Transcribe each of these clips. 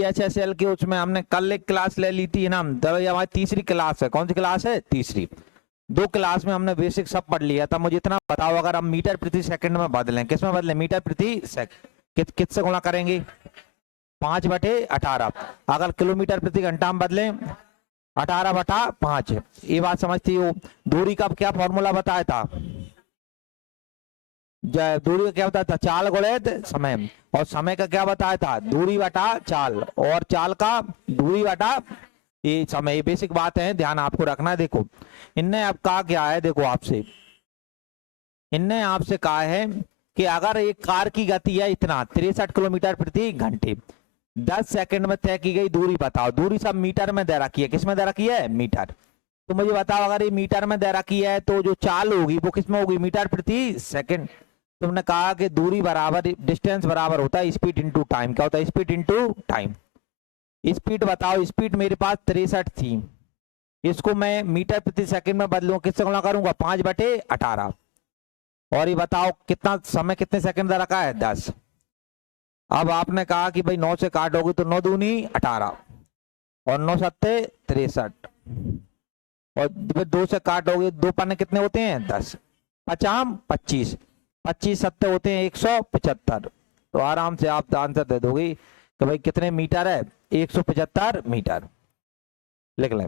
DHSL के उसमें हमने कल एक क्लास ले ली थी ना, हमारी तीसरी क्लास है। कौन सी क्लास है? तीसरी। 2 क्लास में हमने बेसिक सब पढ़ लिया था। मुझे इतना बताओ, अगर हम मीटर प्रति सेकंड में बदलें, किस में बदलें? मीटर प्रति सेकंड किससे गुणा करेंगे? 5/18। अगर किलोमीटर प्रति घंटा में बदलें 18/5। ये बात समझती हो? दूरी का क्या फॉर्मूला बताया था? दूरी का क्या बताया था? चाल गुणित समय। और समय का क्या बताया था? दूरी बटा चाल। और चाल का दूरी बटा ये समय। ये बेसिक बात है, ध्यान आपको रखना है। देखो इनने अब कहा क्या है, देखो आपसे इनने आपसे कहा है कि अगर एक कार की गति है इतना 63 किलोमीटर प्रति घंटे, 10 सेकंड में तय की गई दूरी बताओ। दूरी सब मीटर में दे रखी है। किस में दे रखी है? मीटर। तो मुझे बताओ, अगर ये मीटर में दे रखी है तो जो चाल होगी वो किस में होगी? मीटर प्रति सेकंड। तुमने कहा कि दूरी बराबर, डिस्टेंस बराबर होता है स्पीड इंटू टाइम। क्या होता है? Speed into time. स्पीड बताओ। स्पीड मेरे पास 63 थी, इसको मैं मीटर प्रति सेकंड में बदलूं, किससे गुणा करूंगा? 5/18। और ये बताओ कितना समय, कितने सेकंड दे रखा है? 10। अब आपने कहा कि भाई 9 से काटोगे तो 9 दूनी 18 और 9 सत्ते 63 और 2 से काटोगे, 2 पन्ने कितने होते हैं? 10। 5 25, 25 सत्ते होते हैं 175। तो आराम से आप आंसर दे दोगे कि भाई कितने मीटर है? 175 मीटर। लिख लें।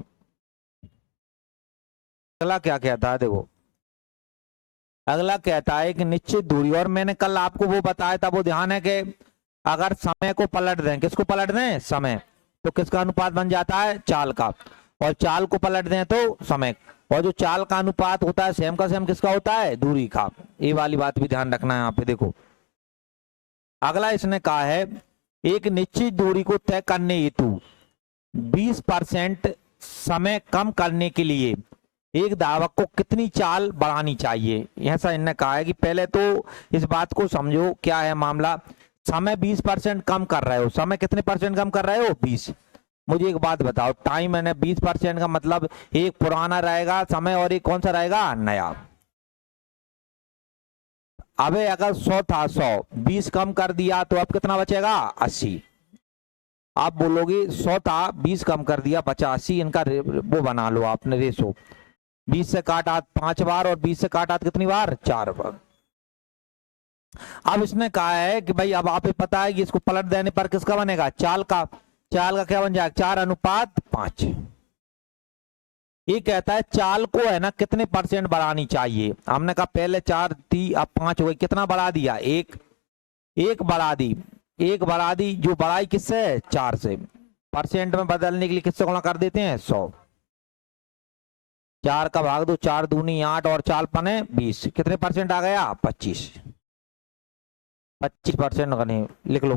अगला क्या कहता है? देखो अगला कहता है कि निश्चित दूरी, और मैंने कल आपको वो बताया था, वो ध्यान है कि अगर समय को पलट दें, किसको पलट दें? समय, तो किसका अनुपात बन जाता है? चाल का। और चाल को पलट दें तो समय। और जो चाल का अनुपात होता है सेम का सेम किसका होता है? दूरी का। ये वाली बात भी ध्यान रखना है यहाँ पे। देखो अगला इसने कहा है, एक निश्चित दूरी को तय करने हेतु 20% समय कम करने के लिए एक धावक को कितनी चाल बढ़ानी चाहिए? ऐसा इन्होंने कहा है कि पहले तो इस बात को समझो क्या है मामला। समय 20% कम कर रहे हो। समय कितने परसेंट कम कर रहे हो? 20। मुझे एक बात बताओ, टाइम है 20% का मतलब एक पुराना रहेगा समय और एक कौन सा रहेगा? नया। अबे अगर 100 था, 100 20 कम कर दिया तो अब कितना बचेगा? 80। आप बोलोगे 100 था 20 कम कर दिया, 85। इनका वो बना लो आपने रेशो। 20 से काटा 5 बार और 20 से काटा कितनी बार? 4 बार। अब इसने कहा है कि भाई अब आप पता है कि इसको पलट देने पर किसका बनेगा? चाल का। चाल का क्या बन जाएगा? 4:5। ये कहता है चाल को है ना कितने परसेंट बढ़ानी चाहिए। हमने कहा पहले 4 थी, अब 5 हो गई। कितना बढ़ा दिया? एक बढ़ा दी। एक बढ़ा दी, जो बढ़ाई किससे? 4 से। परसेंट में बदलने के लिए किससे गुणा कर देते हैं? 100। 4 का भाग दो, 4 दूनी 8 और 4 पने 20। कितने परसेंट आ गया? 25। 25% नहीं, लिख लो।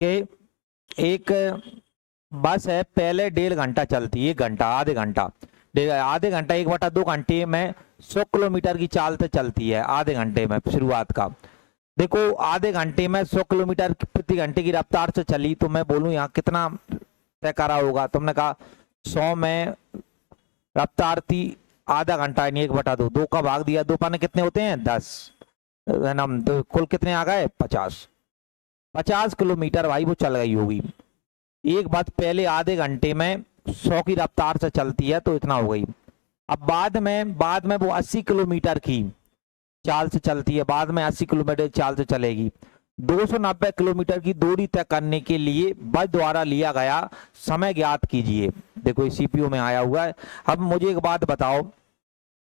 कि एक बस है, पहले 1.5 घंटा चलती, 1 घंटा, आधे घंटा, आधे घंटा 1/2 घंटे में 100 किलोमीटर की चाल से चलती है। आधे घंटे में शुरुआत का देखो, आधे घंटे में 100 किलोमीटर प्रति घंटे की रफ्तार से चली, तो मैं बोलूं यहाँ कितना तय करा होगा? तुमने कहा 100 में रफ्तार थी आधा घंटा, यानी 1/2, 2 का भाग दिया, 2 पाने कितने होते हैं? 10 है ना। तो कुल कितने आ गए? 50 किलोमीटर भाई वो चल गई होगी। एक बात, पहले आधे घंटे में 100 की रफ्तार से चलती है तो इतना हो गई। अब बाद में वो 80 किलोमीटर की चाल से चलती है, बाद में 80 किलोमीटर चाल से चलेगी। 290 किलोमीटर की दूरी तय करने के लिए बस द्वारा लिया गया समय ज्ञात कीजिए। देखो सीपीयू में आया हुआ है। अब मुझे एक बात बताओ,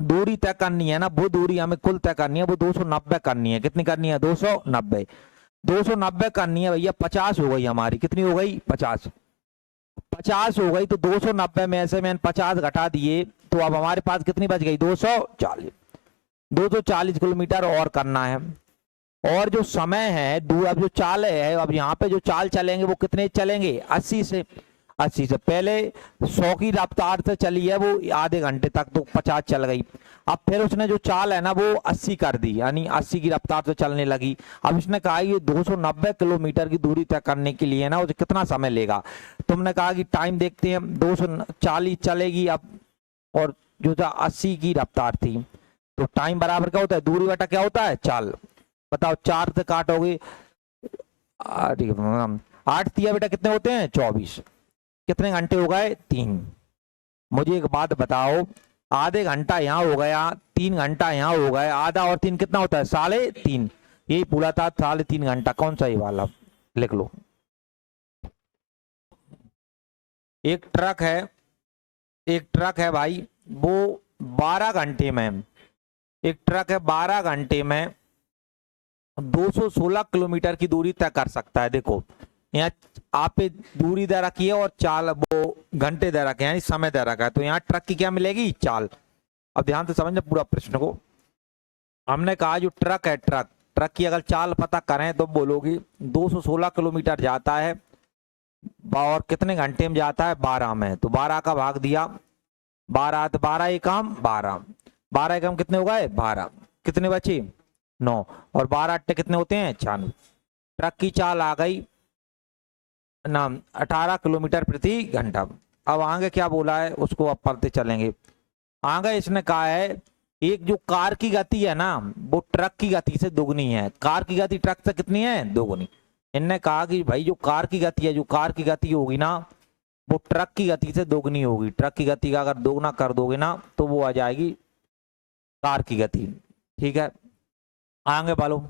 दूरी तय करनी है ना, वो दूरी हमें कुल तय करनी है, वो 290 करनी है। कितनी करनी है? 290। 290 करनी है भैया। 50 हो गई हमारी। कितनी हो गई? 50। 50 हो गई तो 290 में से मैंने 50 घटा दिए, तो अब हमारे पास कितनी बच गई? 240। 240 किलोमीटर और करना है। और जो समय है, अब जो चाल है, अब यहाँ पे जो चाल चलेंगे वो कितने चलेंगे? 80 से। 80 से पहले 100 की रफ्तार से चली है वो आधे घंटे तक, तो 50 चल गई। अब फिर उसने जो चाल है ना वो 80 कर दी, यानी 80 की रफ्तार से चलने लगी। अब इसने कहा ये 290 किलोमीटर की दूरी तय करने के लिए ना उसे कितना समय लेगा? तुमने कहा कि टाइम देखते हैं, 240 चलेगी अब, और जो था 80 की रफ्तार थी, तो टाइम बराबर क्या होता है, दूरी बटा क्या होता है, चाल। बताओ 4 से काटोगे 8 दिया बेटा कितने होते हैं 24, कितने घंटे हो गए 3। मुझे एक बात बताओ, आधे घंटा यहाँ हो गया, 3 घंटा यहाँ हो गए, आधा और 3 कितना होता है 3.5, यही पूरा था 3.5 घंटा, कौन सा ये वाला, लिख लो। एक ट्रक है भाई, वो 12 घंटे में, एक ट्रक है 12 घंटे में 216 किलोमीटर की दूरी तय कर सकता है। देखो यहाँ आप पे दूरी दे रखी है और चाल वो घंटे दे रखे हैं, यानी समय दे रखा है, तो यहाँ ट्रक की क्या मिलेगी, चाल। अब ध्यान से समझना पूरा प्रश्न को। हमने कहा जो ट्रक है, ट्रक की अगर चाल पता करें तो बोलोगी 216 किलोमीटर जाता है और कितने घंटे में जाता है, 12 में। तो 12 का भाग दिया 12, तो 12 एकम 12, 12 एकम कितने हो गए 12, कितने बचे 9, और 12 अट्टे कितने होते हैं 96। ट्रक की चाल आ गई ना 18 किलोमीटर प्रति घंटा। अब आगे क्या बोला है उसको अब पढ़ते चलेंगे। आगे इसने कहा है एक जो कार की गति है ना वो ट्रक की गति से दोगुनी है, कार की गति ट्रक से कितनी है, दोगुनी। इनने कहा कि भाई जो कार की गति है, जो कार की गति होगी ना वो ट्रक की गति से दोगुनी होगी। ट्रक की गति का अगर दोगुना कर दोगे ना तो वो आ जाएगी कार की गति। ठीक है, आगे बोलो।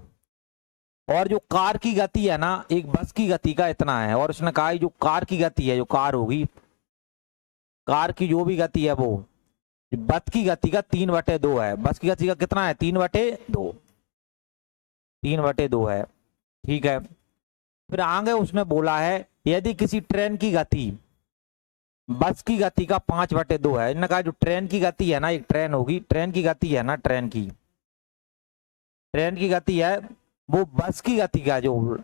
और जो कार की गति है ना एक बस की गति का इतना है, और उसने कहा जो कार की गति है, जो कार होगी, कार की जो भी गति है वो बस की गति का 3/2 है। बस की गति का कितना है 3/2, 3/2 है। ठीक है, फिर आगे उसने बोला है यदि किसी ट्रेन की गति बस की गति का 5/2 है। इन्होंने कहा जो ट्रेन की गति है ना, एक ट्रेन होगी, ट्रेन की गति है ना, ट्रेन की गति है वो बस की गति का, जो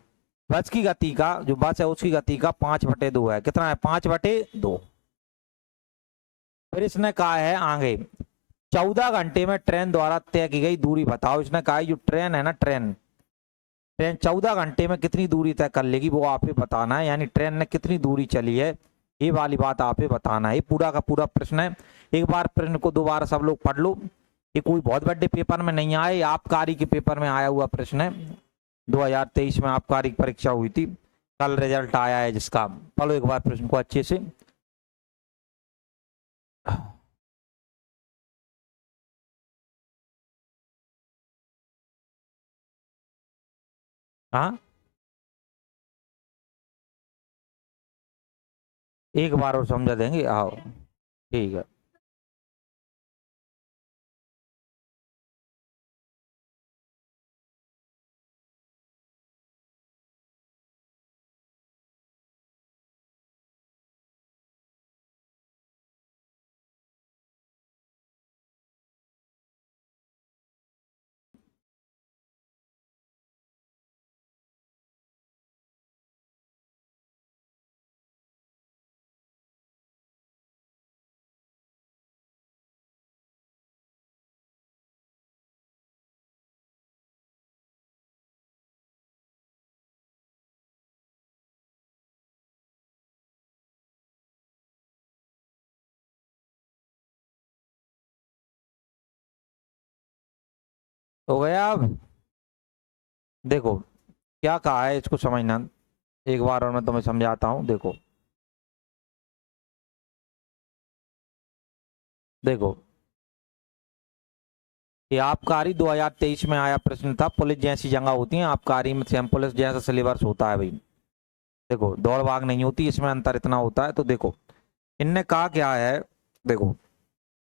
बस की गति का जो बस है उसकी गति का 5/2 है। कितना है 5/2। फिर इसने कहा है आगे 14 घंटे में ट्रेन द्वारा तय की गई दूरी बताओ। इसने कहा जो ट्रेन है ना, ट्रेन 14 घंटे में कितनी दूरी तय कर लेगी वो आप ही बताना है, यानी ट्रेन ने कितनी दूरी चली है ये वाली बात आप ही बताना है। ये पूरा का पूरा प्रश्न है। एक बार प्रश्न को दोबारा सब लोग पढ़ लो, ये कोई बहुत बड़े पेपर में नहीं आया, आबकारी के पेपर में आया हुआ प्रश्न है। 2023 में आबकारी की परीक्षा हुई थी, कल रिजल्ट आया है जिसका। पढ़ो एक बार प्रश्न को अच्छे से। हाँ एक बार और समझा देंगे, आओ ठीक है। हो गया। अब देखो क्या कहा है इसको समझना, एक बार और मैं तुम्हें समझाता हूं। देखो देखो ये आबकारी 2023 में आया प्रश्न था। पुलिस जैसी जगह होती है आबकारी में, सेम पुलिस जैसा सिलेबस होता है भाई। देखो दौड़ भाग नहीं होती, इसमें अंतर इतना होता है। तो देखो इनने कहा क्या है, देखो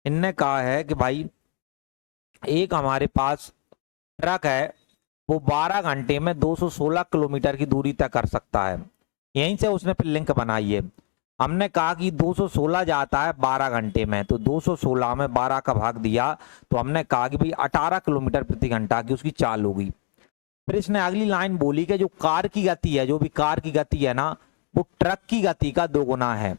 इनने कहा है कि भाई एक हमारे पास ट्रक है वो 12 घंटे में 216 किलोमीटर की दूरी तय कर सकता है। यहीं से उसने फिर लिंक बनाई है। हमने कहा कि 216 जाता है 12 घंटे में, तो 216 में 12 का भाग दिया तो हमने कहा कि भाई 18 किलोमीटर प्रति घंटा की उसकी चाल होगी। फिर इसने अगली लाइन बोली कि जो कार की गति है, जो भी कार की गति है ना वो ट्रक की गति का 2 गुना है।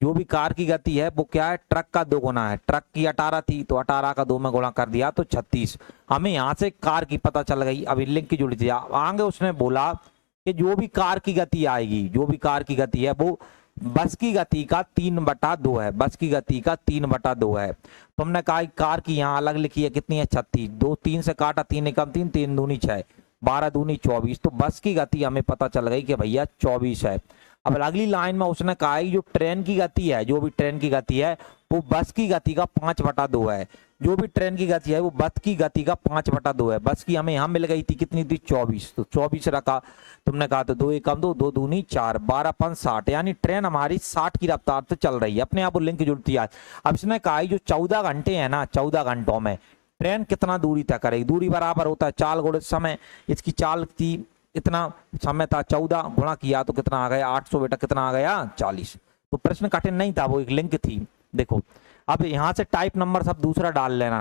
जो भी कार की गति है वो क्या है, ट्रक का 2 गुना है। ट्रक की 18 थी तो 18 का 2 में गुणा कर दिया तो 36। हमें यहाँ से कार की पता चल गई। अभी लिंक की जुड़ी थी आगे उसने बोला कि जो भी कार की गति आएगी, जो भी कार की गति है वो बस की गति का 3/2 है, बस की गति का 3/2 है। तो हमने कहा कार की यहाँ अलग लिखी है, कितनी है 36, 2 3 से काटा, 3 एकम 3, 3 दूनी 6, 12 दूनी 24। तो बस की गति हमें पता चल गई कि भैया 24 है। अब अगली लाइन में उसने कहा जो ट्रेन की गति है, जो भी ट्रेन की गति है वो बस की गति का 5/2 है। जो भी ट्रेन की गति है वो बस की गति का 5/2 है। बस की हमें यहाँ मिल गई थी कितनी थी 24, तो 24 रखा। तुमने कहा तो 2 एकम 2, 2 दूनी 4, 12 5 60, यानी ट्रेन हमारी 60 की रफ्तार से चल रही है। अपने आप लिंक जुड़ती है। अब इसने कहा जो 14 घंटे है ना, 14 घंटों में ट्रेन कितना दूरी तय करेगी। दूरी बराबर होता है चाल गुणे समय। इसकी चाल थी इतना, समय था 14, गुणा किया तो कितना आ गया 800, बेटा कितना आ गया 40। तो प्रश्न कठिन नहीं था, वो एक लिंक थी। देखो अब यहां से टाइप नंबर सब दूसरा डाल लेना।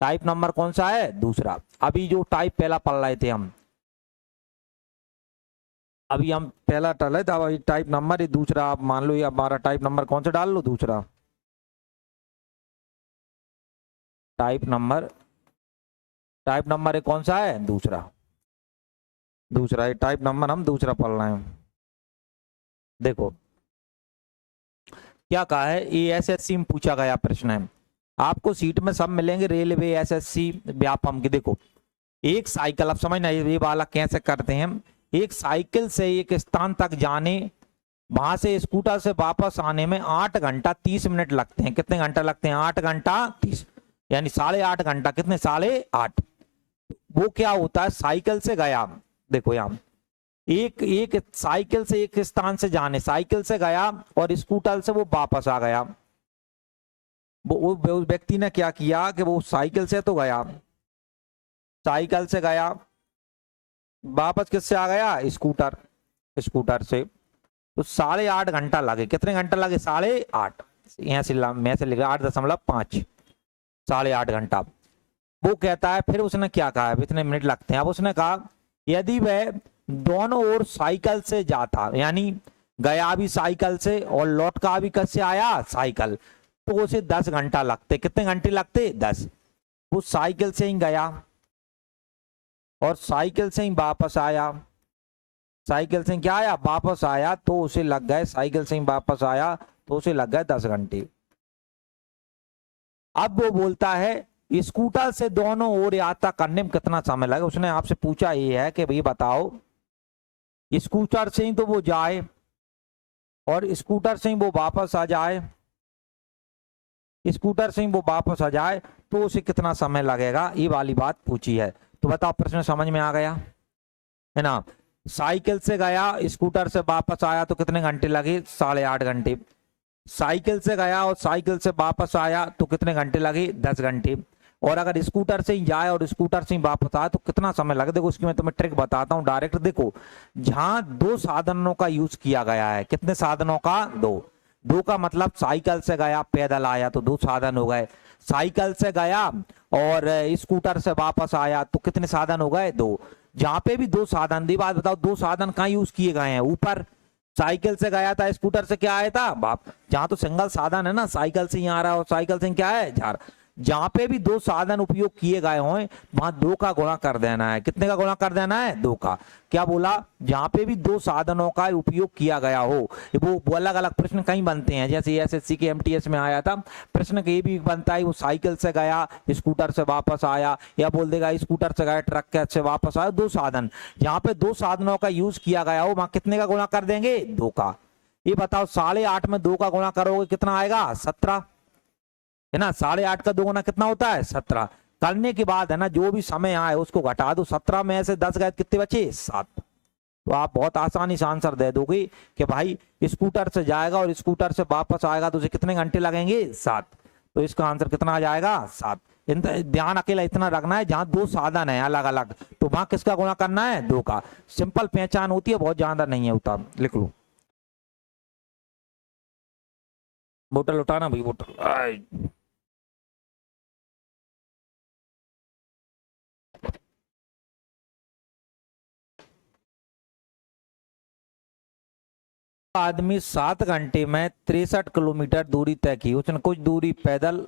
टाइप नंबर कौन सा है, दूसरा। अभी जो टाइप पहला पढ़ रहे थे हम, अभी हम पहला टल है था, टाइप नंबर ये दूसरा। आप मान लो ये हमारा टाइप नंबर कौन सा डाल लो, दूसरा टाइप नंबर। टाइप नंबर ये कौन सा है, दूसरा। दूसरा ये टाइप नंबर हम दूसरा पढ़ रहे हैं। देखो क्या कहा है, ये एसएससी में पूछा गया प्रश्न है। आपको सीट में सब मिलेंगे, रेलवे, एसएससी, व्यापम की। देखो एक साइकिल, अब समझना ये वाला कैसे करते हैं हम। एक साइकिल से एक स्थान तक जाने, वहां से स्कूटर से वापस आने में 8 घंटा 30 मिनट लगते हैं। कितने घंटा लगते हैं, 8 घंटा 30, यानी 8.5 घंटा। कितने, 8.5। वो क्या होता है, साइकिल से गया, देखो यहाँ एक एक साइकिल से एक स्थान से जाने, साइकिल से गया और स्कूटर से वो वापस आ गया। वो व्यक्ति ने क्या किया कि वो साइकिल से तो गया, साइकिल से गया, वापस किससे आ गया, स्कूटर, स्कूटर से। तो 8.5 घंटा लगे। कितने घंटा लगे, 8.5। यहाँ से मैं से लिखा 8.5, 8.5 घंटा। वो कहता है, फिर उसने क्या कहा, इतने मिनट लगते हैं। अब उसने कहा यदि वह दोनों ओर साइकिल से जाता, यानी गया भी साइकिल से और लौट का भी कैसे आया, साइकिल, तो उसे 10 घंटा लगते। कितने घंटे लगते, 10। वो साइकिल से ही गया और साइकिल से ही वापस आया, साइकिल से क्या आया, वापस आया, तो उसे लग गए, साइकिल से ही वापस आया तो उसे लग गए 10 घंटे। अब वो बोलता है स्कूटर से दोनों ओर यात्रा करने में कितना समय लगे। उसने आपसे पूछा ये है कि भाई बताओ, स्कूटर से ही तो वो जाए और स्कूटर से ही वो वापस आ जाए, स्कूटर से ही वो वापस आ जाए तो उसे कितना समय लगेगा, ये वाली बात पूछी है। तो बताओ प्रश्न समझ में आ गया है ना। साइकिल से गया, स्कूटर से वापस आया तो कितने घंटे लगे, 8.5 घंटे। साइकिल से गया और साइकिल से वापस आया तो कितने घंटे लगे, 10 घंटे। और अगर स्कूटर से ही जाए और स्कूटर से ही वापस आए तो कितना समय लगे। देखो उसकी मैं तुम्हें ट्रिक बताता हूँ डायरेक्ट। देखो जहां 2 साधनों का यूज किया गया है, कितने साधनों का, 2 का मतलब साइकिल से गया पैदल आया तो 2 साधन हो गए, साइकिल से गया और स्कूटर से वापस आया तो कितने साधन हो गए, 2। जहां पे भी 2 साधन दी, बात बताओ 2 साधन कहाँ यूज किए गए हैं, ऊपर। साइकिल से गया था, स्कूटर से क्या आया था, बाप। जहां तो सिंगल साधन है ना, साइकिल से ही आ रहा है और साइकिल से क्या है, जा रहा। जहां पे भी 2 साधन उपयोग किए गए हों वहां 2 का गुणा कर देना है। कितने का गुणा कर देना है, 2 का। क्या बोला, जहां पे भी 2 साधनों का उपयोग किया गया हो। वो अलग अलग प्रश्न कहीं बनते हैं, जैसे एसएससी के एमटीएस में आया था प्रश्न, ये भी बनता है वो साइकिल से गया स्कूटर से वापस आया, या बोल देगा स्कूटर से गया ट्रक से वापस आया, 2 साधन। जहां पे 2 साधनों का यूज किया गया हो वहां कितने का गुणा कर देंगे, 2 का। ये बताओ 8.5 में 2 का गुणा करोगे कितना आएगा, 17, है ना। 8.5 का 2 गुना कितना होता है, 17। करने के बाद है ना जो भी समय आए उसको घटा दो, 17 में से 10 गए कितने बचे, 7। तो आप बहुत आसानी से आंसर दे दोगे कि भाई स्कूटर से जाएगा और स्कूटर से वापस आएगा तो उसे कितने घंटे लगेंगे, 7। तो इसका आंसर कितना आ जाएगा, 7। ध्यान अकेला इतना रखना है जहां 2 साधन है अलग अलग तो वहां किसका गुणा करना है, 2 का। सिंपल पहचान होती है, बहुत ज्यादा नहीं है होता। लिख लो, बोतल उठाना भाई, बोतल। आदमी 7 घंटे में 63 किलोमीटर दूरी तय की। उसने कुछ दूरी पैदल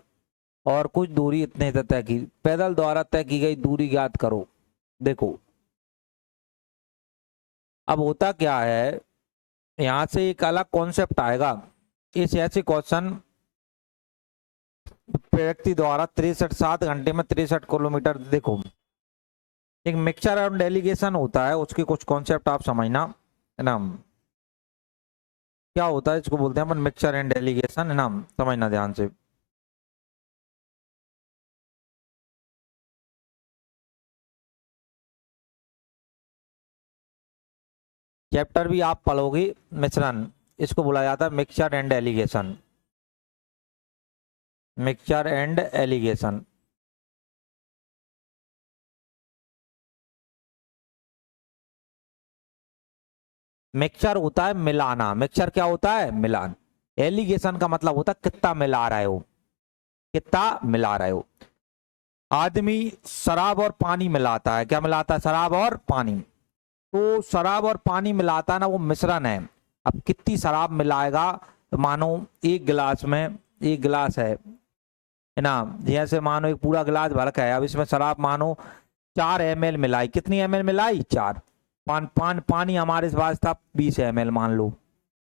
और कुछ दूरी इतने तय की। पैदल द्वारा तय की गई दूरी ज्ञात करो। देखो अब होता क्या है, यहाँ से एक अलग कॉन्सेप्ट आएगा। इस ऐसे क्वेश्चन व्यक्ति द्वारा 7 घंटे में 63 किलोमीटर, देखो एक मिक्सचर और डेलीगेशन होता है, उसके कुछ कॉन्सेप्ट आप समझना है ना। क्या होता है, इसको बोलते हैं अपन मिक्सचर एंड डेलीगेशन, है ना, समझना ध्यान से। चैप्टर भी आप पढ़ोगे, मिश्रण, इसको बोला जाता है mixture and allegation, mixture and allegation. Mixture होता है मिलाना, मिक्सचर क्या होता है, मिलान। एलिगेशन का मतलब होता है कितना मिला रहे हो, कितना मिला रहे हो। आदमी शराब और पानी मिलाता है, क्या मिलाता है, शराब और पानी। तो शराब और पानी मिलाता है ना, वो मिश्रण है। अब कितनी शराब मिलाएगा, तो मानो एक गिलास में, एक गिलास है ना, जैसे मानो एक पूरा गिलास भर का है, अब इसमें शराब मानो 4 ml मिलाई, कितनी ml मिलाई, 4। पानी हमारे पास था 20 ml, मान लो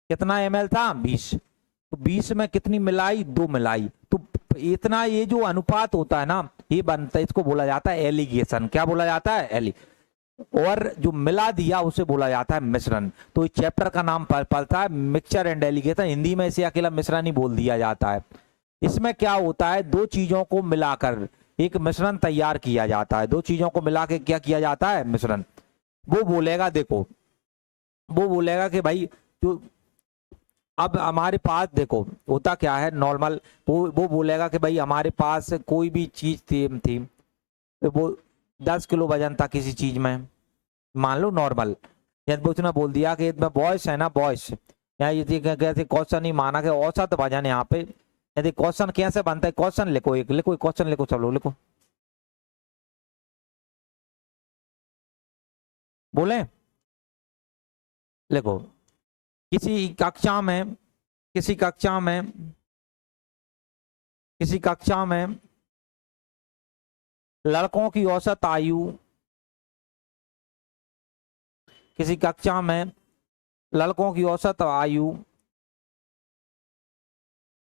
कितना ml था, 20। तो 20 में कितनी मिलाई, 2 मिलाई। तो इतना, ये जो अनुपात होता है ना, ये बनता है, इसको बोला जाता है एलिगेशन। क्या बोला जाता है, एली। और जो मिला दिया उसे बोला जाता है मिश्रण। तो इस चैप्टर का नाम पड़ता है मिक्सचर एंड एलिगेशन, हिंदी में इसे अकेला मिश्रण ही बोल दिया जाता है। इसमें क्या होता है, दो चीजों को मिलाकर एक मिश्रण तैयार किया जाता है। दो चीजों को मिला के क्या किया जाता है, मिश्रण। वो बोलेगा, देखो वो बोलेगा कि भाई जो, अब हमारे पास देखो होता क्या है नॉर्मल, वो बोलेगा कि भाई हमारे पास कोई भी चीज थी, वो 10 किलो वजन था किसी चीज में, मान लो नॉर्मल। यदि उसने बोल दिया कि इसमें बॉयस है ना, बॉयस, या ये क्वेश्चन नहीं माना कि औसत वजन यहाँ पे, यदि क्वेश्चन कैसे बनता है, क्वेश्चन लिखो, एक लिखो, क्वेश्चन लिखो, चलो लिखो, बोले लिखो। किसी कक्षा में, किसी कक्षा में, किसी कक्षा में लड़कों की औसत आयु, किसी कक्षा में लड़कों की औसत आयु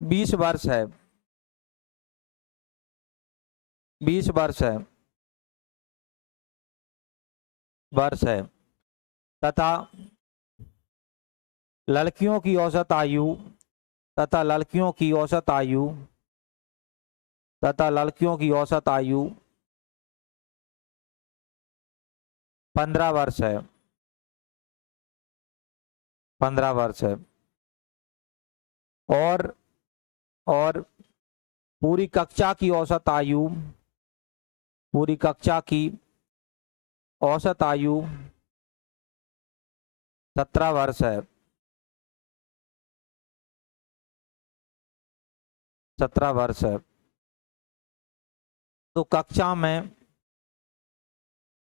20 वर्ष है, 20 वर्ष है, वर्ष है, तथा लड़कियों की औसत आयु, तथा लड़कियों की औसत आयु, तथा लड़कियों की औसत आयु 15 वर्ष है, 15 वर्ष है। और पूरी कक्षा की औसत आयु, पूरी कक्षा की औसत आयु 17 वर्ष है, 17 वर्ष है। तो कक्षा में,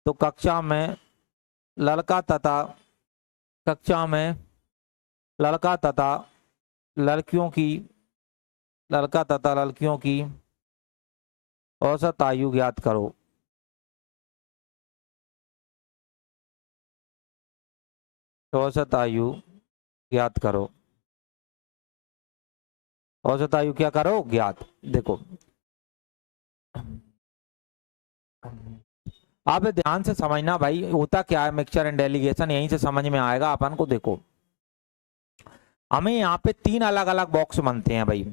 तो कक्षा में लड़का तथा, कक्षा में लड़का तथा लड़कियों की, लड़का तथा लड़कियों की औसत आयु ज्ञात करो। औसत आयु ज्ञात करो, औसत आयु क्या करो, ज्ञात। देखो आप ध्यान से समझना भाई, होता क्या है मिक्सचर एंड डेलीगेशन, यहीं से समझ में आएगा अपन को। देखो हमें यहाँ पे 3 अलग अलग बॉक्स बनते हैं भाई।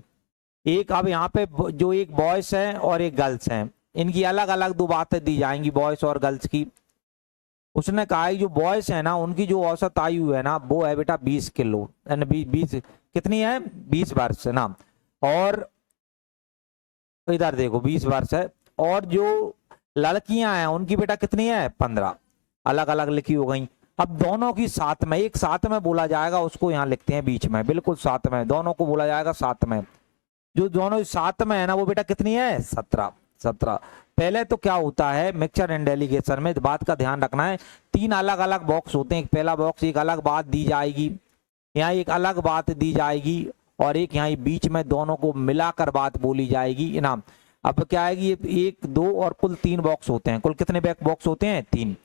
एक, अब यहाँ पे जो एक बॉयज है और एक गर्ल्स है, इनकी अलग अलग 2 बातें दी जाएंगी, बॉयज और गर्ल्स की। उसने कहा है जो बॉयज है ना, उनकी जो औसत आयु है ना, वो है बेटा 20 किलो, यानी 20 कितनी है, 20 वर्ष है ना। और इधर देखो 20 वर्ष है। और जो लड़कियां हैं उनकी बेटा कितनी है, 15, अलग अलग लिखी हो गई। अब दोनों की साथ में, एक साथ में बोला जाएगा, उसको यहाँ लिखते हैं बीच में, बिल्कुल साथ में, दोनों को बोला जाएगा साथ में। जो दोनों साथ में है ना, वो बेटा कितनी है, 17, 17। पहले तो क्या होता है मिक्सचर एंड डेलीगेशन में, इस बात का ध्यान रखना है, 3 अलग अलग बॉक्स होते हैं। एक पहला बॉक्स, एक अलग बात दी जाएगी, यहाँ एक अलग बात दी जाएगी, और एक यहाँ बीच में दोनों को मिलाकर बात बोली जाएगी ना। अब क्या आएगी, 1 2 और कुल 3 बॉक्स होते हैं। कुल कितने बॉक्स होते हैं, 3।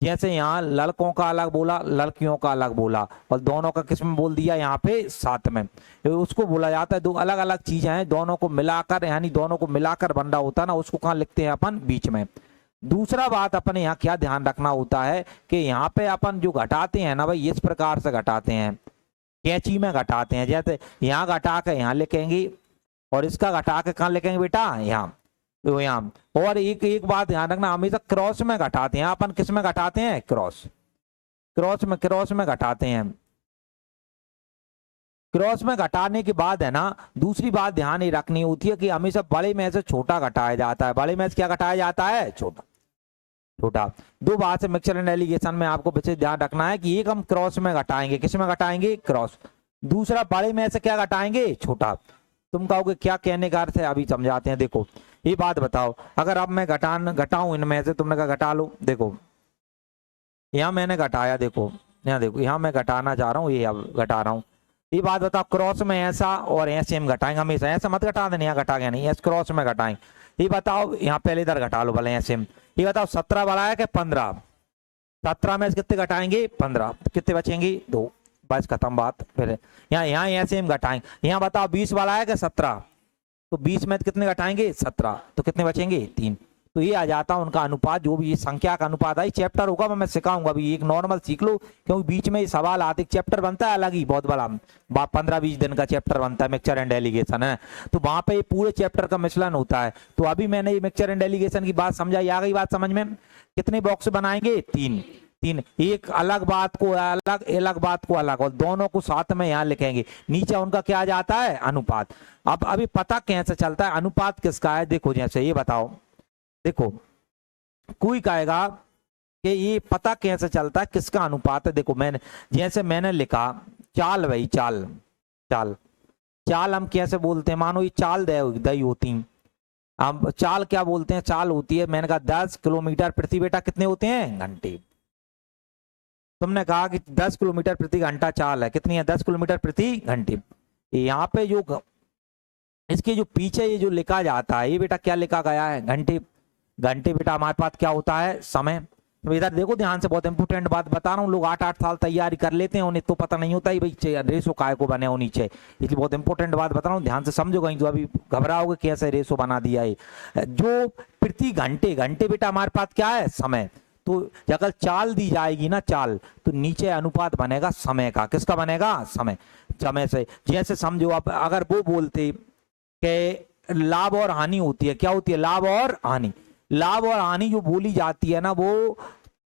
जैसे यहाँ लड़कों का अलग बोला, लड़कियों का अलग बोला, और दोनों का किस में बोल दिया, यहाँ पे साथ में। उसको बोला जाता है, दो अलग अलग चीजें हैं, दोनों को मिलाकर, यानी दोनों को मिलाकर बन रहा होता है ना, उसको कहाँ लिखते हैं अपन, बीच में। दूसरा बात अपन यहाँ क्या ध्यान रखना होता है कि यहाँ पे अपन जो घटाते हैं ना भाई, इस प्रकार से घटाते हैं, कैंची में घटाते हैं। जैसे यहाँ घटा के यहाँ लिखेंगे, और इसका घटा के कहाँ लिखेंगे बेटा, यहाँ, तो यहाँ। और एक एक बात ध्यान रखना, हमेशा क्रॉस में घटाते हैं अपन, किस में घटाते हैं, क्रॉस, क्रॉस में घटाते हैं। क्रॉस में घटाने के बाद है ना, दूसरी बात ध्यान ही रखनी होती है कि हमेशा बड़े में से छोटा घटाया जाता है। बड़े में से क्या घटाया जाता है, छोटा, छोटा। दो बात से मिक्सचर एंड एलिगेशन में आपको विशेष ध्यान रखना है कि एक हम क्रॉस में घटाएंगे, किस में घटाएंगे, क्रॉस। दूसरा बड़े में से क्या घटाएंगे, छोटा। तुम कहोगे क्या कहने का अर्थ है, अभी समझाते हैं। देखो ये बात बताओ, अगर अब मैं घटाऊं इनमें से, तुमने कहा घटा लो, देखो यहाँ मैंने घटाया, देखो यहाँ, देखो यहाँ मैं घटाना चाह रहा हूँ, ये अब घटा रहा हूँ। ये बात बताओ, क्रॉस में ऐसा और ऐसे हम घटाएंगे हमेशा, ऐसा मत घटा देना, यहाँ घटा गया नहीं, ऐसे क्रॉस में घटाएंगे। ये बताओ, यहाँ पहले इधर घटा लो भले ऐसे। ये बताओ 17 बड़ा है कि 15, 17 में से कितने घटाएंगे, 15, कितने बचेंगे, 2, बस खत्म बात। फिर यहाँ ऐसे हम घटाएंगे। यहाँ बताओ 20 वाला है कि 17, तो 20 में कितने घटाएंगे, 17, तो कितने बचेंगे, 3। तो ये आ जाता है उनका अनुपात, जो भी ये संख्या का अनुपात है। चैप्टर होगा मैं सिखाऊंगा अभी, एक नॉर्मल सीख लो, क्योंकि बीच में ये सवाल आते, चैप्टर बनता है अलग ही बहुत बड़ा, 15-20 दिन का चैप्टर बनता है, मिक्सचर एंड एलिगेशन है, तो वहां पे पूरे चैप्टर का मिश्रण होता है। तो अभी मैंने ये मिक्सचर एंड एलिगेशन की बात समझाई, आ गई बात समझ में। कितने बॉक्स बनाएंगे, 3, 3। एक अलग बात को अलग, अलग बात को अलग, और दोनों को साथ में यहाँ लिखेंगे। नीचे उनका क्या आ जाता है, अनुपात। अब अभी पता कैसे चलता है अनुपात किसका है, देखो जैसे ये बताओ, देखो कोई कहेगा कि ये पता कैसे चलता है किसका अनुपात है। देखो मैंने, जैसे मैंने लिखा चाल, भाई चाल, चाल, चाल हम कैसे बोलते हैं, मानो ये चाल दही होती, हम चाल क्या बोलते हैं, चाल होती है, मैंने कहा 10 किलोमीटर प्रति, बेटा कितने होते हैं, घंटे। तुमने कहा कि 10 किलोमीटर प्रति घंटा चाल है, कितनी है, 10 किलोमीटर प्रति घंटे। यहाँ पे जो इसके जो पीछे ये जो लिखा जाता है, ये बेटा क्या लिखा गया है, घंटे। घंटे बेटा हमारे पास क्या होता है, समय। तो इधर देखो ध्यान से, बहुत इंपोर्टेंट बात बता रहा हूँ, लोग 8-8 साल तैयारी कर लेते हैं, उन्हें तो पता नहीं होता ही भाई रेसो काय को बने हो नीचे, इसलिए बहुत इंपोर्टेंट बात बता रहा हूँ, ध्यान से समझो, कहीं तो अभी घबराओगे कैसे रेसो बना दिया है। जो प्रति घंटे, घंटे बेटा हमारे पास क्या है, समय। तो अगर चाल दी जाएगी ना, चाल, तो नीचे अनुपात बनेगा समय का, किसका बनेगा, समय, समय से। जैसे समझो आप, अगर वो बोलते कि लाभ और हानि होती है, क्या होती है, लाभ और हानि। लाभ और हानि जो बोली जाती है ना, वो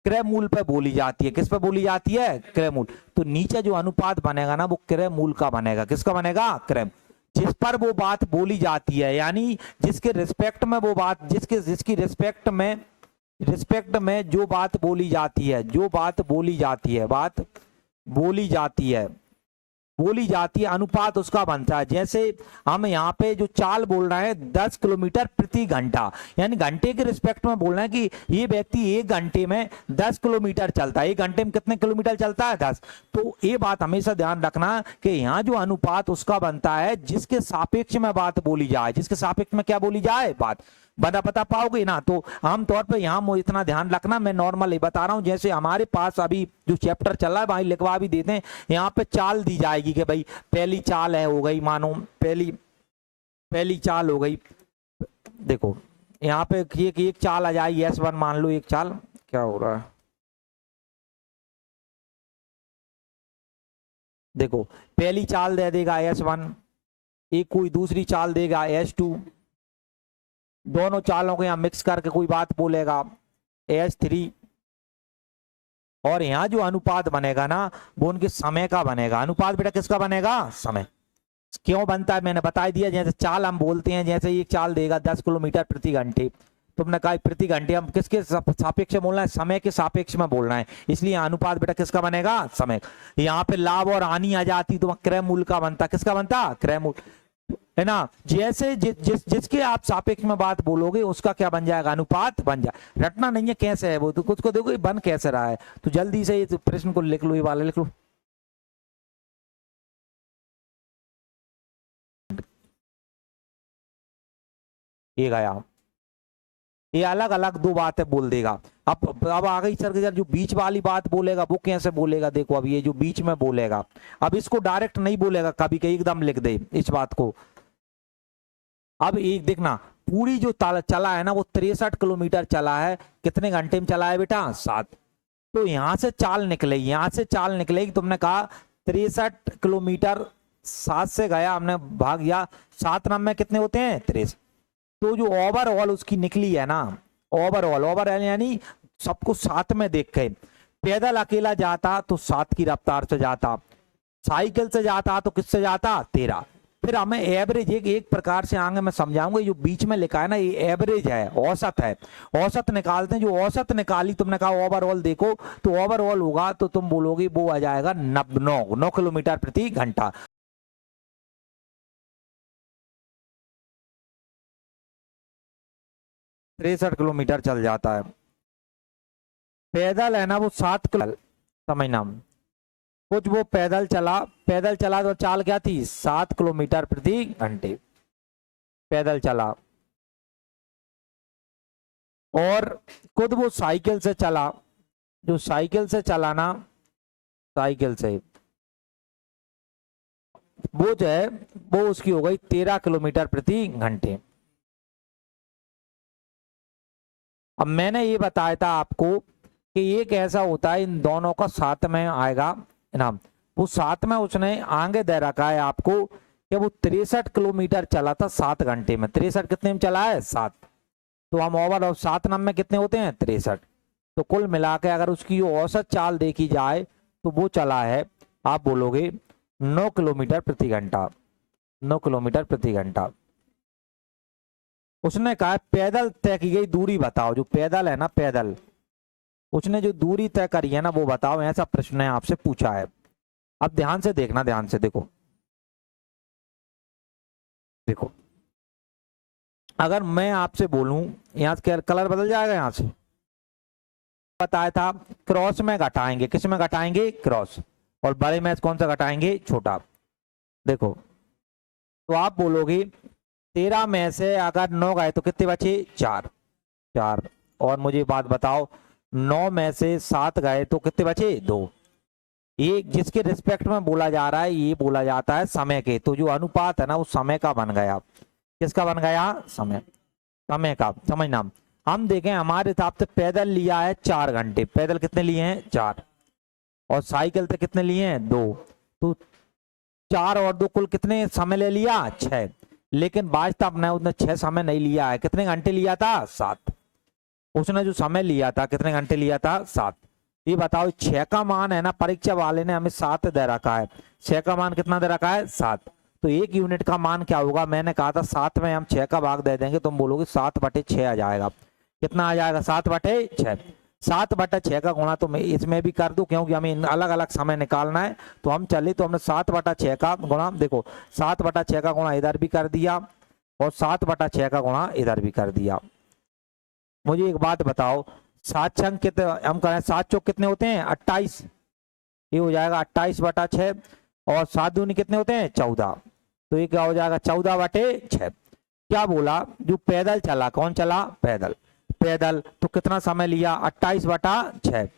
क्रय मूल पे बोली जाती है, किस पे बोली जाती है, क्रय मूल। तो नीचे जो अनुपात बनेगा ना, वो क्रय मूल का बनेगा, किसका बनेगा, क्रय, जिस पर वो बात बोली जाती है, यानी जिसके रिस्पेक्ट में वो बात, जिसकी रिस्पेक्ट में जो बात बोली जाती है, जो बात बोली जाती है, बात बोली जाती है, बोली जाती है, अनुपात उसका बनता है। जैसे हम यहाँ पे जो चाल बोल रहे हैं 10 किलोमीटर प्रति घंटा, यानी घंटे के रिस्पेक्ट में बोल रहे हैं कि ये व्यक्ति 1 घंटे में 10 किलोमीटर चलता है। 1 घंटे में कितने किलोमीटर चलता है, 10। तो ये बात हमेशा ध्यान रखना कि यहाँ जो अनुपात उसका बनता है जिसके सापेक्ष में बात बोली जाए, जिसके सापेक्ष में क्या बोली जाए, बात। बता पाओगे ना। तो आमतौर पर यहाँ इतना ध्यान रखना, मैं नॉर्मल ही बता रहा हूँ, जैसे हमारे पास अभी जो चैप्टर चल रहा है भाई लिखवा भी देते हैं, यहाँ पे चाल दी जाएगी कि भाई पहली चाल है, हो गई मानो पहली चाल हो गई। देखो यहाँ पे एक चाल आ जाएगी S1, मान लो एक चाल, क्या हो रहा है, देखो पहली चाल दे देगा S1, एक कोई दूसरी चाल देगा S2, दोनों चालों को यहाँ मिक्स करके कोई बात बोलेगा S3, और यहाँ जो अनुपात बनेगा ना, वो उनके समय का बनेगा। अनुपात बेटा किसका बनेगा, समय। क्यों बनता है मैंने बता दिया। जैसे चाल हम बोलते हैं, जैसे एक चाल देगा 10 किलोमीटर प्रति घंटे, तुमने कहा प्रति घंटे, हम किसके सापेक्ष में बोलना है, समय के सापेक्ष में बोलना है, इसलिए अनुपात बेटा किसका बनेगा, समय। यहाँ पे लाभ और हानि आ जाती तो क्रय मूल का बनता, किसका बनता, क्रय मूल, है ना। जैसे जिसके आप सापेक्ष में बात बोलोगे उसका क्या बन जाएगा, अनुपात बन जाए। रटना नहीं है कैसे है वो, तो कुछ को देखो ये बन कैसे रहा है, तो जल्दी से इस प्रश्न को लिख लो, ये वाला लिख लो। ये गया, ये अलग अलग दो बातें बोल देगा। अब आ गई सर जो बीच वाली बात बोलेगा वो कैसे बोलेगा, देखो अब ये जो बीच में बोलेगा, अब इसको डायरेक्ट नहीं बोलेगा, कभी कहीं एकदम लिख दे इस बात को। अब एक देखना, पूरी जो चला है ना वो 63 किलोमीटर चला है, कितने घंटे में चला है बेटा, 7। तो यहां से चाल निकलेगी, यहां से चाल निकलेगी, तुमने कहा 63 किलोमीटर 7 से गया, हमने भाग गया 7 नंबर कितने होते हैं 63। तो जो ओवरऑल उसकी निकली है ना, ओवरऑल यानी सबको साथ में देख के, पैदल अकेला जाता तो 7 की रफ्तार से जाता, साइकिल से जाता तो किससे जाता 13। फिर हमें एवरेज एक प्रकार से आगे मैं समझाऊंगा, जो बीच में लिखा है ना ये एवरेज है, औसत है, औसत निकालते हैं। जो औसत निकाली तुमने कहा ओवरऑल देखो, तो ओवरऑल होगा तो तुम बोलोगे वो आ जाएगा 9 किलोमीटर प्रति घंटा। तिरसठ किलोमीटर चल जाता है। पैदल है ना वो 7 किलो, समझना, कुछ वो पैदल चला तो चाल क्या थी 7 किलोमीटर प्रति घंटे पैदल चला, और खुद वो साइकिल से चला, जो साइकिल से चलाना, साइकिल से वो जो है वो उसकी हो गई 13 किलोमीटर प्रति घंटे। अब मैंने ये बताया था आपको कि ये कैसा होता है, इन दोनों का साथ में आएगा ना, वो साथ में उसने आगे दे रखा है आपको कि वो 63 किलोमीटर चला था 7 घंटे में। 63 कितने में चला है 7, तो हम ओवरऑल 7 नंबर में कितने होते हैं 63। तो कुल मिला के अगर उसकी औसत चाल देखी जाए तो वो चला है, आप बोलोगे 9 किलोमीटर प्रति घंटा, 9 किलोमीटर प्रति घंटा। उसने कहा पैदल तय की गई दूरी बताओ, जो पैदल है ना पैदल, उसने जो दूरी तय करी है ना वो बताओ, ऐसा प्रश्न है आपसे पूछा है। अब ध्यान से देखना, ध्यान से देखो, देखो अगर मैं आपसे बोलूं यहाँ से कलर बदल जाएगा, यहाँ से बताया था क्रॉस में घटाएंगे, किस में घटाएंगे क्रॉस, और बड़े में कौन सा घटाएंगे छोटा। देखो तो आप बोलोगे 13 में से अगर 9 गए तो कितने बचे 4, 4। और मुझे बात बताओ 9 में से 7 गए तो कितने बचे 2। ये जिसके रिस्पेक्ट में बोला जा रहा है, ये बोला जाता है समय के, तो जो अनुपात है ना वो समय का बन गया। किसका बन गया समय, समय का, समझना। हम देखें हमारे हिसाब से पैदल लिया है 4 घंटे, पैदल कितने लिए हैं 4, और साइकिल से कितने लिए हैं 2, तो 4 और 2 कुल कितने समय ले लिया 6। लेकिन वास्तव में उसने 6 समय नहीं लिया है, कितने घंटे लिया था 7। उसने जो समय लिया था कितने घंटे लिया था 7। ये बताओ 6 का मान है ना, परीक्षा वाले ने हमें 7 दे रखा है, 6 का मान कितना दे रखा है 7, तो 1 यूनिट का मान क्या होगा, मैंने कहा था 7 में हम 6 का भाग दे देंगे, तुम बोलोगे 7/6 आ जाएगा। कितना आ जाएगा 7/6। 7/6 का गुणा तो मैं इसमें भी कर दूं, क्योंकि हमें अलग अलग समय निकालना है, तो हम चले तो हमने 7/6 का गुणा, देखो 7/6 का गुणा इधर भी कर दिया, और 7/6 का गुणा इधर भी कर दिया। मुझे एक बात बताओ 7 छंग कितने, हम कहें 7 चौक कितने होते हैं 28, ये हो जाएगा 28/6, और 7 दूनी कितने होते हैं 14, तो ये क्या हो जाएगा 14/6। क्या बोला, जो पैदल चला, कौन चला पैदल, पैदल तो कितना समय लिया 28/6।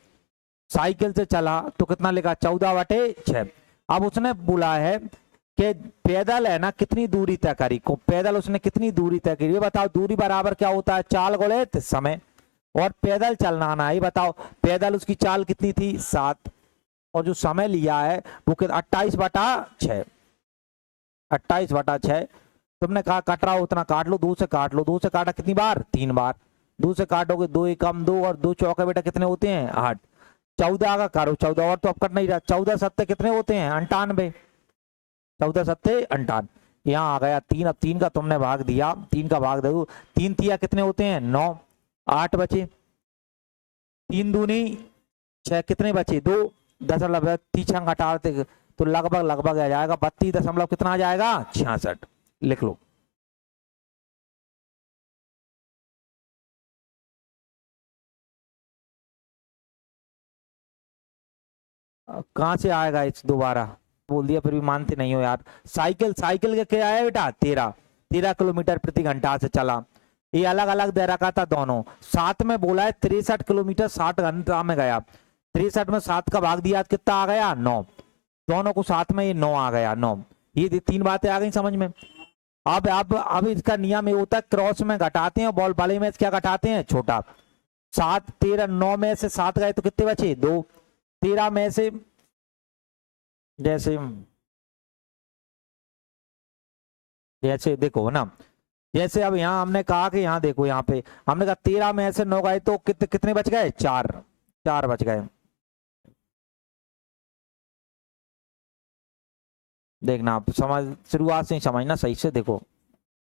साइकिल से चला तो कितना लिखा 14/6। अब उसने बोला है कि पैदल है ना कितनी दूरी तय करी, को पैदल उसने कितनी दूरी तय करी, ये बताओ। दूरी बराबर क्या होता है चाल गुणित समय, और पैदल चलना ना, ये बताओ पैदल उसकी चाल कितनी थी 7, और जो समय लिया है वो 28/6, 28/6। तुमने कहा कट रहा हो उतना काट लो, 2 से काट लो, 2 से काटा कितनी बार 3 बार, 2 से काटोगे 2 एकम 2, और 2 चौके बेटा कितने होते हैं 8। 14 का करो 14, और तो अब कट नहीं रहा, 14 7 कितने होते हैं 98, 14 7 58। यहाँ आ गया 3, अब 3 का तुमने भाग दिया, 3 का भाग दे दो, 3 तिया कितने होते हैं 9, 8 बचे, 3 दूनी 6, कितने बचे 2, 10 तीछा घटाते तो लगभग लगभग आ जाएगा 32 दशमलव कितना आ जाएगा 66, लिख लो। कहां से आएगा इस दोबारा बोल दिया, फिर भी मानते नहीं हो यार। साइकिल, साइकिल का क्या आया बेटा 13 किलोमीटर प्रति घंटा से चला, ये अलग अलग दे रखा था दोनों। 7 में बोला है 63 किलोमीटर 60 घंटा में गया, 63 में 7 का भाग दिया कितना आ गया 9, दोनों को साथ में ये 9 आ गया 9। ये 3 बातें आ गई समझ में। अब इसका नियम ये होता है क्रॉस में घटाते हैं, बॉल बड़े में क्या घटाते हैं छोटा। 7 13 9 में से 7 गए तो कितने बचे 2, 13 में से जैसे देखो ना, जैसे अब यहाँ हमने कहा कि यहाँ देखो यहाँ पे हमने कहा 13 में से 9 गए तो कितने बच गए 4, 4 बच गए। देखना आप समझ, शुरुआत से ही समझना सही से देखो।